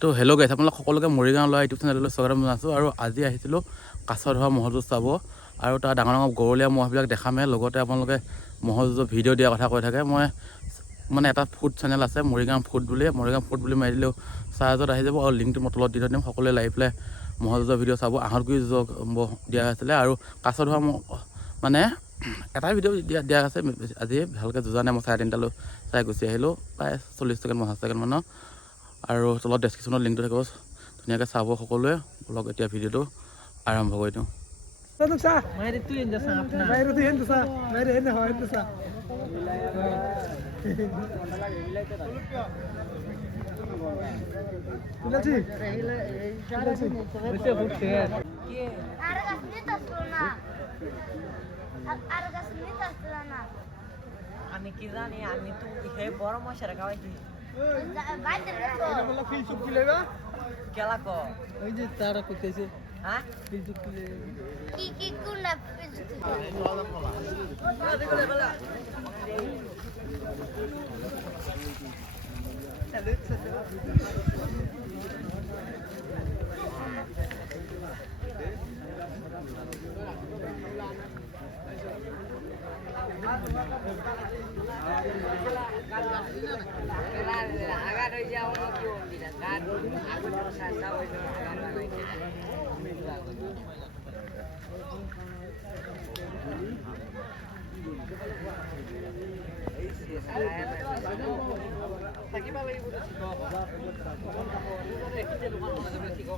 তো হেল্ল' গাইছ, আপোনালোক সকলোকে মৰিগাঁও ল'ৰা ইউটিউব চেনেললৈ স্বাগতম জনাইছোঁ। আৰু আজি আহিছিলোঁ কাছ ধৰা ম'হযুঁজ চাব আৰু তাৰ ডাঙৰ ডাঙৰ গৰলীয়া ম'হবিলাক দেখামে, লগতে আপোনালোকে ম'হযুঁজৰ ভিডিঅ' দিয়াৰ কথা কৈ থাকে। মই মানে এটা ফুড চেনেল আছে মৰিগাঁও ফুড বুলি মাৰি দিলেও চাৰ্জত আহি যাব, আৰু লিংকটো মই তলত দি থৈ দিম। সকলোৱে লাইভ পেলাই ম'হযুঁজৰ ভিডিঅ' চাব। আহঁতগুৰি যুঁজৰ দিয়া হৈছিলে আৰু কাছ ধৰা মানে এটাই ভিডিঅ' দিয়া আছে। আজি ভালকৈ যুঁজা নাই, মই 3:30লৈ চাই গুচি আহিলোঁ, প্ৰায় 40 ছেকেণ্ড 50 ছেকেণ্ডমানৰ। আৰু তলত ডেছক্ৰিপশ্যনত লিংকটো থাকিব, ধুনীয়াকৈ চাব সকলোৱে। ব্লগ এতিয়া ভিডিঅ'টো আৰম্ভ কৰি দিওঁ। আমি কি জানি, আমি তো হে বড় মশার খাওয়াইছি কেলা কো ওই যে তারা কইতেছে হ্যাঁ ফিলচুক কি কি কোনা ফিলচুক আগার হই যাও না কি বলবি না গান আগুন সাসা হইলো গান হইছে থাকি ভালো লাগি বলছি একটু দোকান মনে যাবে ঠিক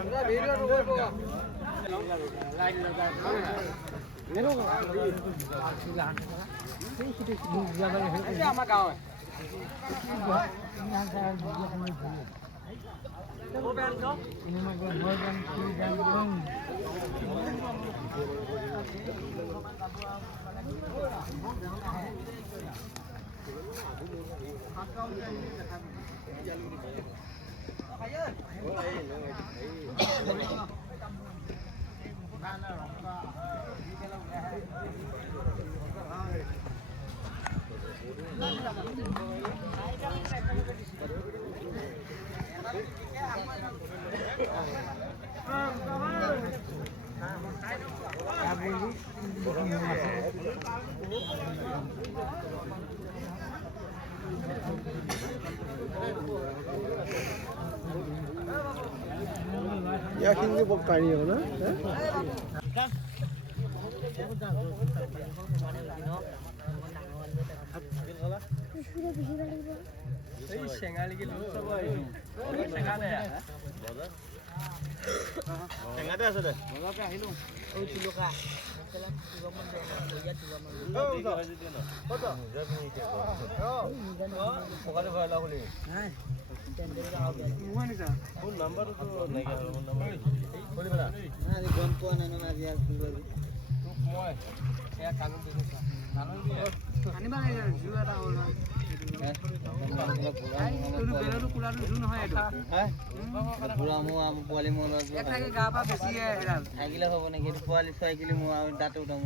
আমরা ভিডিও করব লাইন লাগা নেলো আমার গাঁও ইয়াখিনি পাৰি হ'ব না টেঙাতে আছে দে মজাকে আহিলো ওই তুলকা থাকিলে হ'ব নেকি পোৱালি 6 কিলো মোৰ দাঁত উঠাম